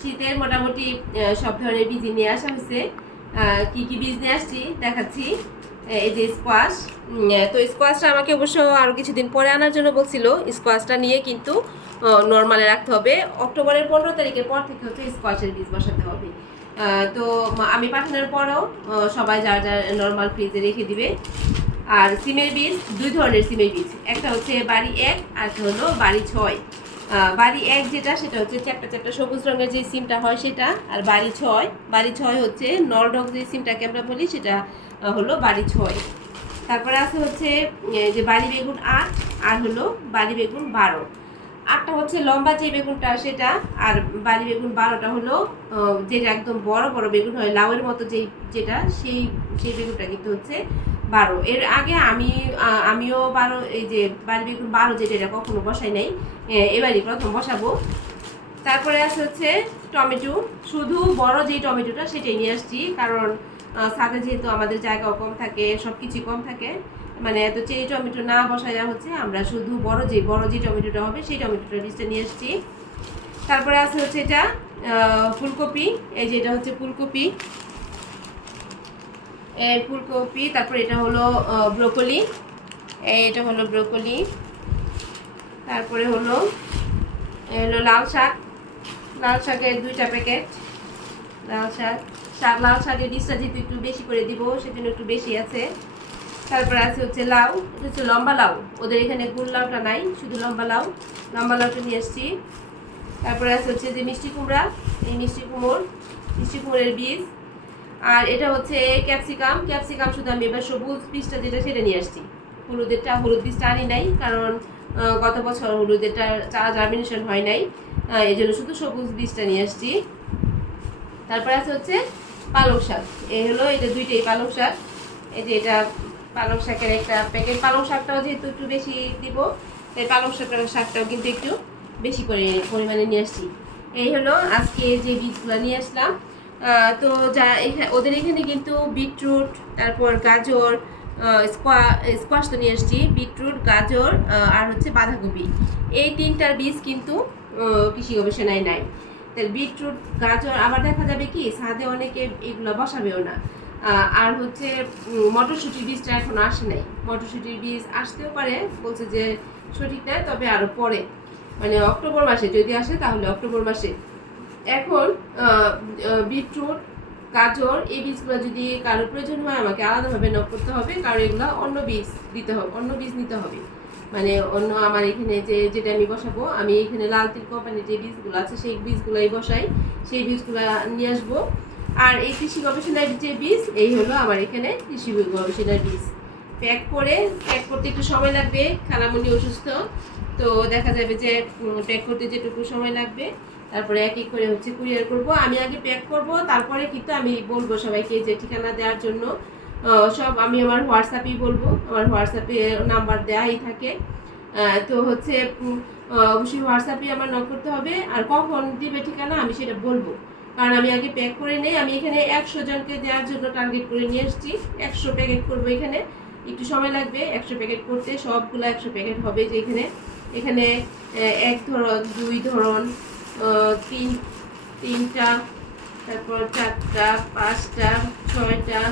শীতের মোটামুটি সব ধরনের বীজ নিয়ে আসা হয়েছে। কি কি বীজ নিয়ে আসছি দেখাচ্ছি। এই যে স্কোয়াশ তো স্কোয়াশটা আমাকে অবশ্য আরও কিছুদিন পরে আনার জন্য বলছিল। স্কোয়াশটা নিয়ে কিন্তু নর্মালে রাখতে হবে। অক্টোবরের পনেরো তারিখের পর থেকে হচ্ছে স্কোয়াশের বীজ বসাতে হবে। তো আমি পাঠানোর পরও সবাই যার যার নর্মাল ফ্রিজে রেখে দিবে। আর সিমের বীজ, দুই ধরনের সিমের বীজ। একটা হচ্ছে বাড়ি এক, আর একটা হলো বাড়ি ছয়। বাড়ি এক যেটা, সেটা হচ্ছে চ্যাপটা চ্যাপটা সবুজ রঙের যে সিমটা হয় সেটা, আর বাড়ি ছয়। বাড়ি ছয় হচ্ছে নলডগ যে সিমটাকে আমরা বলি, সেটা হলো বাড়ি ছয়। তারপরে আছে হচ্ছে যে বাড়ি বেগুন আট, আর হলো বাড়ি বেগুন বারো। আটটা হচ্ছে লম্বা যে বেগুনটা, সেটা, আর বাড়ি বেগুন বারোটা হলো যেটা একদম বড় বড় বেগুন হয়, লাউয়ের মতো যেই, যেটা, সেই সেই বেগুনটা কিন্তু হচ্ছে বারো। এর আগে আমি আমিও বারো, এই যে বাড়ি বেগুন বারো যেটা, এটা কখনো বসাই নাই। এবারই প্রথম বসাবো। তারপরে আছে হচ্ছে টমেটো। শুধু বড় যে টমেটোটা, সেটাই নিয়ে আসছি। কারণ ছাদে যেহেতু আমাদের জায়গাও কম থাকে সব কিছুই কম থাকে মানে এত চেরি টমেটো না বসাই হচ্ছে, আমরা শুধু বড় যে বড় যে টমেটোটা হবে, সেই টমেটোটা বীজটা নিয়ে আসছি। তারপরে আছে হচ্ছে এটা ফুলকপি। এই যে এটা হচ্ছে ফুলকপি। ফুলকপি, তারপর এটা হলো ব্রোকলি। এটা হলো ব্রোকলি। তারপরে হলো হলো লাল শাক। লাল শাকের দুইটা প্যাকেট। লাল শাক। শাক, লাল শাকের বীজটা যেহেতু একটু বেশি করে দিব, সেজন্য একটু বেশি আছে। তারপরে আছে হচ্ছে লাউ। এটা হচ্ছে লম্বা লাউ। ওদের এখানে গুল লাউটা নাই, শুধু লম্বা লাউ। লম্বা লাউটা নিয়ে এসছি তারপরে আছে হচ্ছে যে মিষ্টি কুমড়া। এই মিষ্টি কুমড়, মিষ্টি কুমড়ের বীজ। আর এটা হচ্ছে ক্যাপসিকাম। ক্যাপসিকাম শুধু আমি এবার সবুজ বীজটা যেটা সেটা নিয়ে আসছি। হলুদেরটা হলুদ বীজটা আনি নাই, কারণ গত বছর হলুদেরটা চারা জার্মিনেশন হয় নাই। এই জন্য শুধু সবুজ বীজটা নিয়ে আসছি। তারপরে আছে হচ্ছে পালং শাক। এই হলো এটা দুইটাই পালং শাক। এই যে এটা পালং শাকের একটা প্যাকেট পালং শাকটাও যেহেতু একটু বেশি দিব, তাই পালং শাকের শাকটাও কিন্তু একটু বেশি করে পরিমাণে নিয়ে আসছি। এই হলো আজকে যে বীজগুলো নিয়ে আসলাম। তো যা এখানে, ওদের এখানে কিন্তু বিটরুট, তারপর গাজর স্কোয়া, স্কোয়াশ তো নিয়ে আসছি, বিটরুট, গাজর আর হচ্ছে বাঁধাকপি। এই তিনটার বীজ কিন্তু কৃষি গবেষণায় নাই। তাই বিটরুট, গাজর, আবার দেখা যাবে কি, ছাদে অনেকে এগুলো বসাবেও না। আর হচ্ছে মটরশুঁটির বীজটা এখনও আসে নাই। মটরশুঁটির বীজ আসতেও পারে, বলছে যে সঠিক নয় তবে আরও পরে। মানে অক্টোবর মাসে যদি আসে, তাহলে অক্টোবর মাসে। এখন বিটরুট, গাজর, এই বীজগুলো যদি কারও প্রয়োজন হয়, আমাকে আলাদাভাবে নক করতে হবে। কারণ এগুলো অন্য বীজ দিতে হবে, অন্য বীজ নিতে হবে। মানে অন্য আমার এখানে যে, যেটা আমি বসাবো, আমি এখানে লাল তিল কোম্পানির যে বীজগুলো আছে, সেই বীজগুলোই বসাই, সেই বীজগুলো নিয়ে আসব। আর এই কৃষি গবেষণার যে বীজ, এই হলো আমার এখানে কৃষি গবেষণার বীজ। প্যাক করে, প্যাক করতে একটু সময় লাগবে, খালামুনি অসুস্থ, তো দেখা যাবে যে প্যাক করতে যেটুকু সময় লাগবে। তারপরে এক এক করে হচ্ছে কুরিয়ার করব, আমি আগে প্যাক করব, তারপরে কিন্তু আমি বলব সবাইকে যে ঠিকানা দেওয়ার জন্য। সব আমি আমার হোয়াটসঅ্যাপেই বলব, আমার হোয়াটসঅ্যাপে নাম্বার দেওয়াই থাকে। তো হচ্ছে অবশ্যই হোয়াটসঅ্যাপে আমার নক করতে হবে। আর কখন দিবে ঠিকানা আমি সেটা বলব। কারণ আমি আগে প্যাক করে নেই, আমি এখানে একশো জনকে দেওয়ার জন্য টার্গেট করে নিয়ে এসেছি। একশো প্যাকেট করব এখানে। একটু সময় লাগবে, একশো প্যাকেট করতে। সবগুলো একশো প্যাকেট হবে যে এখানে। এখানে এক ধরন, দুই ধরন তিন, তিনটা, তারপর চারটা, পাঁচটা, ছয়টা,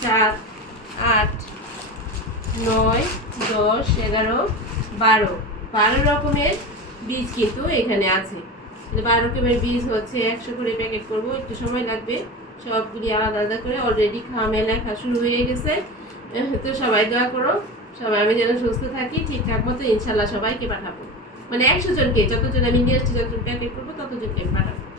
সাত, আট, নয়, দশ, এগারো, বারো। বারো রকমের বীজ কিন্তু এখানে আছে। বারো রকমের বীজ হচ্ছে, একশো করে প্যাকেট করব, একটু সময় লাগবে। সবগুলি আলাদা আলাদা করে অলরেডি খাওয়া লেখা শুরু হয়ে গেছে। তো সবাই দোয়া করো, সবাই আমি যেন সুস্থ থাকি, ঠিকঠাক মতো ইনশাল্লাহ সবাইকে পাঠাবো। মানে একশো জনকে যতজন আমি নিয়ে আসছি যতজন প্যাকেট করব ততজনকে আমি পাঠাবো।